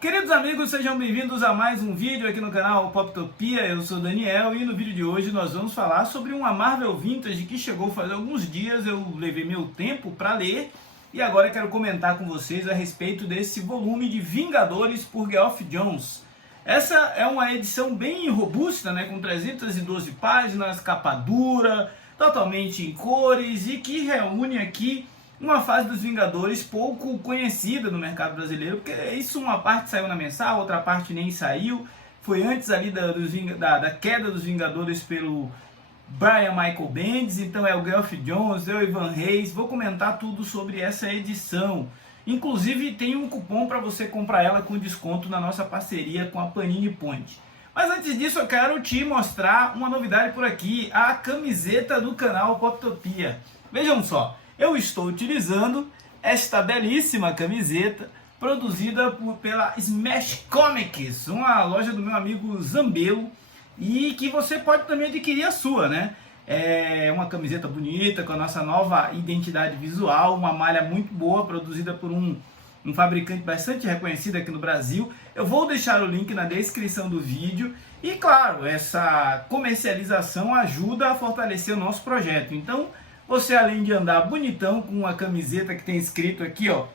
Queridos amigos, sejam bem-vindos a mais um vídeo aqui no canal Poptopia. Eu sou Daniel e no vídeo de hoje nós vamos falar sobre uma Marvel Vintage que chegou faz alguns dias. Eu levei meu tempo para ler e agora quero comentar com vocês a respeito desse volume de Vingadores por Geoff Johns. Essa é uma edição bem robusta, né, com 312 páginas, capa dura, totalmente em cores e que reúne aqui uma fase dos Vingadores pouco conhecida no mercado brasileiro, porque isso, uma parte saiu na mensal, outra parte nem saiu. Foi antes ali da queda dos Vingadores pelo Brian Michael Bendis, então é o Geoff Johns, é o Ivan Reis. Vou comentar tudo sobre essa edição. Inclusive tem um cupom para você comprar ela com desconto na nossa parceria com a Panini Point. Mas antes disso eu quero te mostrar uma novidade por aqui, a camiseta do canal Poptopia. Vejam só, eu estou utilizando esta belíssima camiseta produzida pela Smash Comics, uma loja do meu amigo Zambello, e que você pode também adquirir a sua, né? É uma camiseta bonita, com a nossa nova identidade visual, uma malha muito boa, produzida por um fabricante bastante reconhecido aqui no Brasil. Eu vou deixar o link na descrição do vídeo e, claro, essa comercialização ajuda a fortalecer o nosso projeto. Então, você, além de andar bonitão com uma camiseta que tem escrito aqui, ó,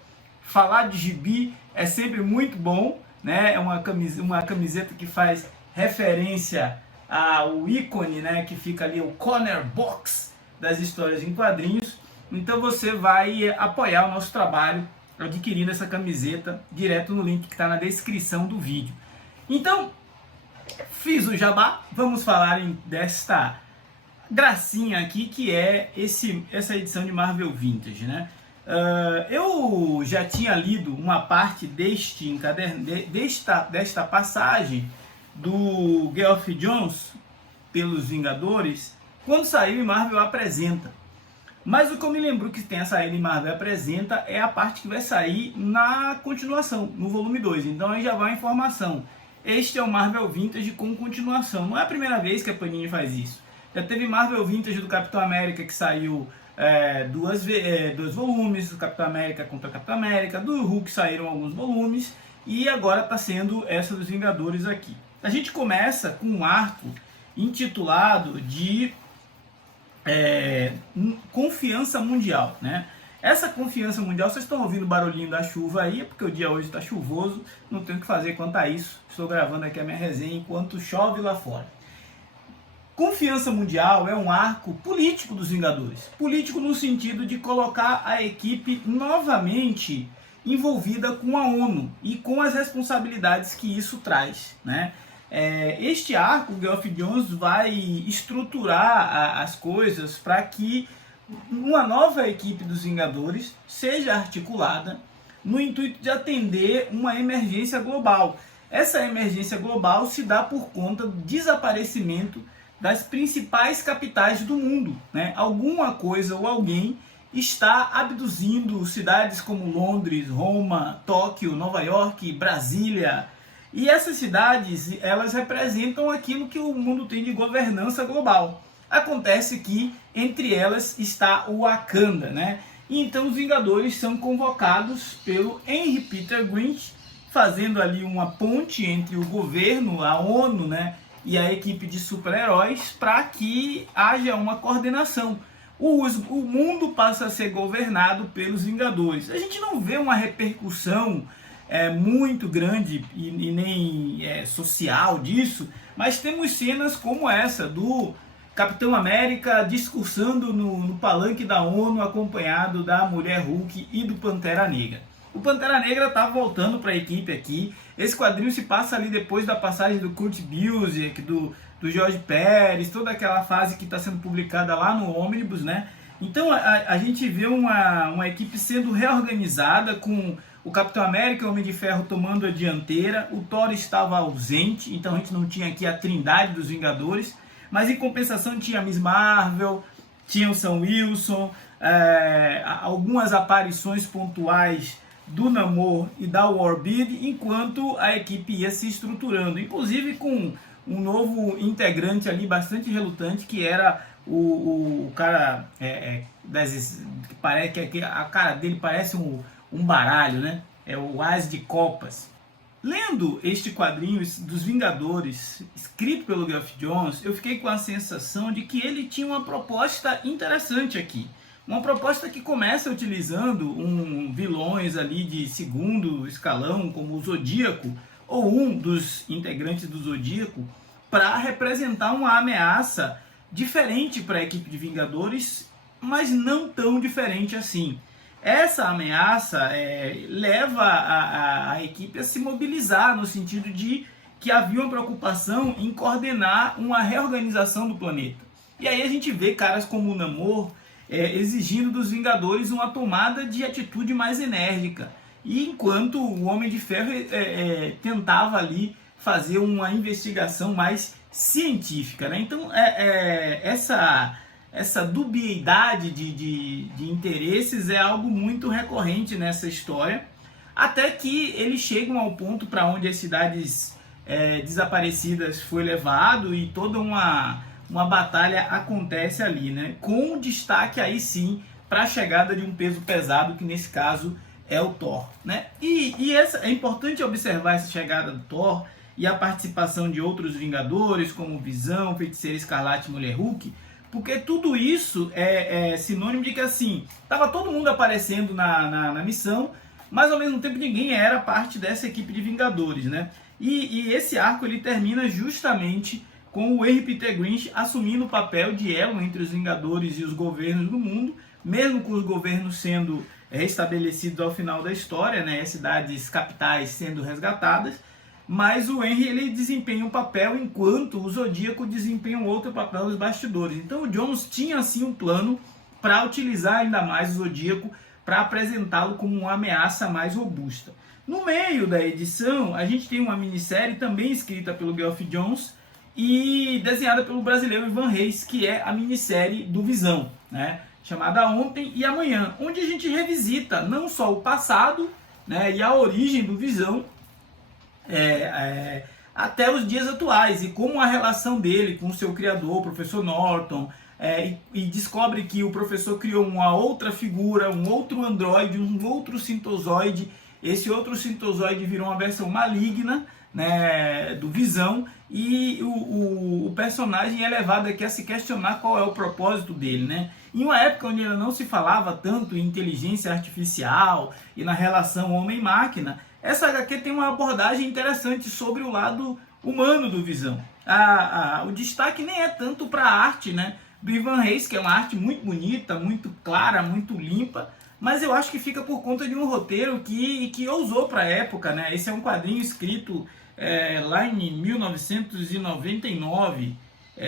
falar de gibi é sempre muito bom, né? É uma camiseta que faz referência ao ícone, né, que fica ali, o corner box das histórias em quadrinhos. Então você vai apoiar o nosso trabalho adquirindo essa camiseta direto no link que está na descrição do vídeo. Então, fiz o jabá, vamos falar desta gracinha aqui que é essa edição de Marvel Vintage, né? Eu já tinha lido uma parte desta passagem do Geoff Johns pelos Vingadores quando saiu em Marvel Apresenta. Mas o que eu me lembro que tenha saído em Marvel Apresenta é a parte que vai sair na continuação, no volume 2. Então aí já vai a informação. Este é o Marvel Vintage com continuação. Não é a primeira vez que a Panini faz isso. Já teve Marvel Vintage do Capitão América que saiu dois volumes, do Capitão América contra Capitão América, do Hulk saíram alguns volumes e agora está sendo essa dos Vingadores aqui. A gente começa com um arco intitulado de Confiança Mundial, né? Essa Confiança Mundial, vocês estão ouvindo o barulhinho da chuva aí, é porque o dia hoje está chuvoso, não tenho o que fazer quanto a isso. Estou gravando aqui a minha resenha enquanto chove lá fora. Confiança Mundial é um arco político dos Vingadores. Político no sentido de colocar a equipe novamente envolvida com a ONU e com as responsabilidades que isso traz, né? Este arco, o Geoff Johns vai estruturar as coisas para que uma nova equipe dos Vingadores seja articulada no intuito de atender uma emergência global. Essa emergência global se dá por conta do desaparecimento das principais capitais do mundo, né? Alguma coisa ou alguém está abduzindo cidades como Londres, Roma, Tóquio, Nova York, Brasília. E essas cidades, elas representam aquilo que o mundo tem de governança global. Acontece que entre elas está o Wakanda, né? E então os Vingadores são convocados pelo Henry Peter Grint, fazendo ali uma ponte entre o governo, a ONU, né, e a equipe de super-heróis para que haja uma coordenação. O mundo passa a ser governado pelos Vingadores. A gente não vê uma repercussão muito grande e nem social disso, mas temos cenas como essa do Capitão América discursando no palanque da ONU acompanhado da Mulher Hulk e do Pantera Negra. O Pantera Negra está voltando para a equipe aqui. Esse quadrinho se passa ali depois da passagem do Kurt Busiek, do Jorge Pérez, toda aquela fase que está sendo publicada lá no Omnibus, né? Então a gente vê uma equipe sendo reorganizada, com o Capitão América e o Homem de Ferro tomando a dianteira. O Thor estava ausente, então a gente não tinha aqui a trindade dos Vingadores, mas em compensação tinha a Miss Marvel, tinha o Sam Wilson, algumas aparições pontuais do Namor e da Warbird, enquanto a equipe ia se estruturando, inclusive com um novo integrante ali bastante relutante, que era o cara que parece que a cara dele parece um baralho, né? É o As de Copas. lendo este quadrinho dos Vingadores, escrito pelo Geoff Johns, eu fiquei com a sensação de que ele tinha uma proposta interessante aqui. Uma proposta que começa utilizando vilões ali de segundo escalão, como o Zodíaco, ou um dos integrantes do Zodíaco, para representar uma ameaça diferente para a equipe de Vingadores, mas não tão diferente assim. Essa ameaça leva a equipe a se mobilizar, no sentido de que havia uma preocupação em coordenar uma reorganização do planeta. E aí a gente vê caras como o Namor exigindo dos Vingadores uma tomada de atitude mais enérgica, e enquanto o Homem de Ferro tentava ali fazer uma investigação mais científica, né? Então essa dubiedade de interesses é algo muito recorrente nessa história, até que eles chegam ao ponto para onde as cidades desaparecidas foi levado, e toda uma batalha acontece ali, né? Com destaque aí sim para a chegada de um peso pesado, que nesse caso é o Thor, né? É importante observar essa chegada do Thor e a participação de outros Vingadores, como Visão, Feiticeira Escarlate e Mulher Hulk, porque tudo isso é sinônimo de que, assim, estava todo mundo aparecendo na missão, mas ao mesmo tempo ninguém era parte dessa equipe de Vingadores, né? E esse arco ele termina justamente com o Henry Peter Grint assumindo o papel de elo entre os Vingadores e os governos do mundo, mesmo com os governos sendo restabelecidos ao final da história, né? As cidades capitais sendo resgatadas, mas o Henry ele desempenha um papel enquanto o Zodíaco desempenha um outro papel nos bastidores. Então o Johns tinha assim um plano para utilizar ainda mais o Zodíaco, para apresentá-lo como uma ameaça mais robusta. No meio da edição, a gente tem uma minissérie também escrita pelo Geoff Johns e desenhada pelo brasileiro Ivan Reis, que é a minissérie do Visão, né? Chamada Ontem e Amanhã, onde a gente revisita não só o passado, né, e a origem do Visão, até os dias atuais, e como a relação dele com o seu criador, o professor Norton, e descobre que o professor criou uma outra figura, um outro androide, um outro sintozoide. Esse outro sintozoide virou uma versão maligna, né, do Visão, e o personagem é levado aqui a se questionar qual é o propósito dele, né? Em uma época onde ainda não se falava tanto em inteligência artificial e na relação homem-máquina, essa HQ tem uma abordagem interessante sobre o lado humano do Visão. O destaque nem é tanto para a arte, né, do Ivan Reis, que é uma arte muito bonita, muito clara, muito limpa, mas eu acho que fica por conta de um roteiro que ousou para a época, né? Esse é um quadrinho escrito lá em 1999,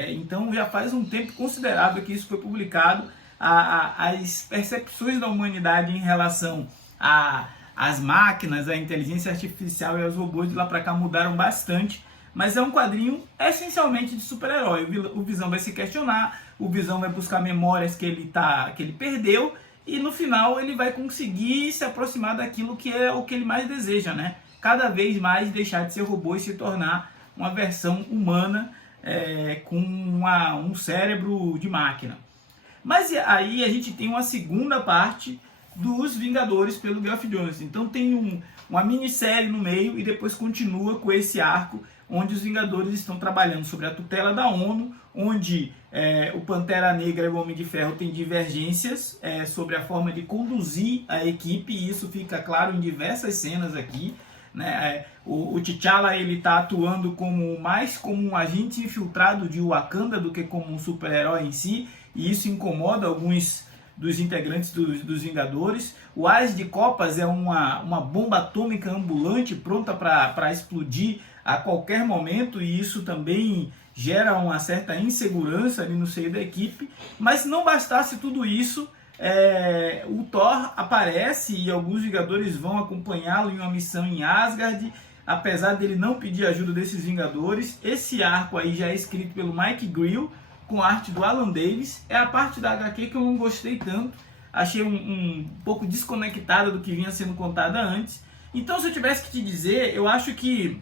então já faz um tempo considerável que isso foi publicado. As percepções da humanidade em relação às máquinas, à inteligência artificial e aos robôs de lá para cá mudaram bastante, mas é um quadrinho essencialmente de super-herói. O Visão vai se questionar, o Visão vai buscar memórias que ele perdeu, e no final ele vai conseguir se aproximar daquilo que é o que ele mais deseja, né? Cada vez mais deixar de ser robô e se tornar uma versão humana, com um cérebro de máquina. Mas aí a gente tem uma segunda parte dos Vingadores pelo Geoff Johns. Então tem uma minissérie no meio e depois continua com esse arco onde os Vingadores estão trabalhando sobre a tutela da ONU, onde o Pantera Negra e o Homem de Ferro têm divergências sobre a forma de conduzir a equipe, e isso fica claro em diversas cenas aqui, né? O T'Challa ele está atuando mais como um agente infiltrado de Wakanda do que como um super-herói em si, e isso incomoda alguns dos integrantes dos Vingadores. O As de Copas é uma bomba atômica ambulante pronta para explodir a qualquer momento, e isso também gera uma certa insegurança ali no seio da equipe. Mas se não bastasse tudo isso, o Thor aparece e alguns Vingadores vão acompanhá-lo em uma missão em Asgard, apesar dele não pedir ajuda desses Vingadores. Esse arco aí já é escrito pelo Mike Grill, com arte do Alan Davis. É a parte da HQ que eu não gostei tanto, achei um pouco desconectada do que vinha sendo contada antes. Então, se eu tivesse que te dizer, eu acho que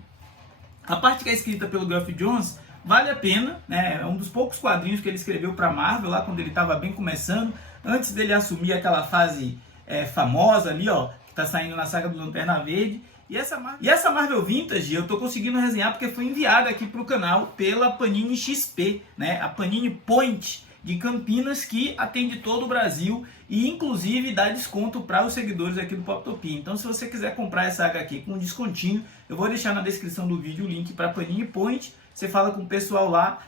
a parte que é escrita pelo Geoff Johns vale a pena, né? É um dos poucos quadrinhos que ele escreveu para a Marvel, lá quando ele estava bem começando, antes dele assumir aquela fase famosa ali, ó, que está saindo na saga do Lanterna Verde. E essa Marvel Vintage eu tô conseguindo resenhar porque foi enviada aqui pro canal pela Panini XP, né? A Panini Point de Campinas, que atende todo o Brasil e inclusive dá desconto para os seguidores aqui do Poptopia. Então se você quiser comprar essa HQ com descontinho, eu vou deixar na descrição do vídeo o link para Panini Point. Você fala com o pessoal lá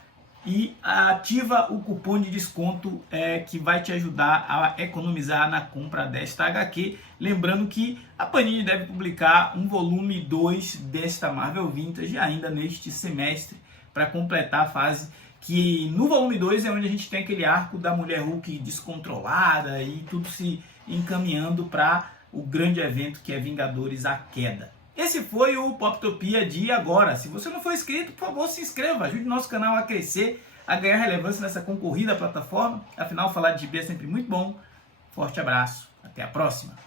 e ativa o cupom de desconto que vai te ajudar a economizar na compra desta HQ. Lembrando que a Panini deve publicar um volume 2 desta Marvel Vintage ainda neste semestre, para completar a fase que no volume 2 é onde a gente tem aquele arco da Mulher Hulk descontrolada e tudo se encaminhando para o grande evento que é Vingadores: A Queda. Esse foi o Poptopia de agora. Se você não for inscrito, por favor, se inscreva. Ajude o nosso canal a crescer, a ganhar relevância nessa concorrida plataforma. Afinal, falar de gibi é sempre muito bom. Forte abraço. Até a próxima.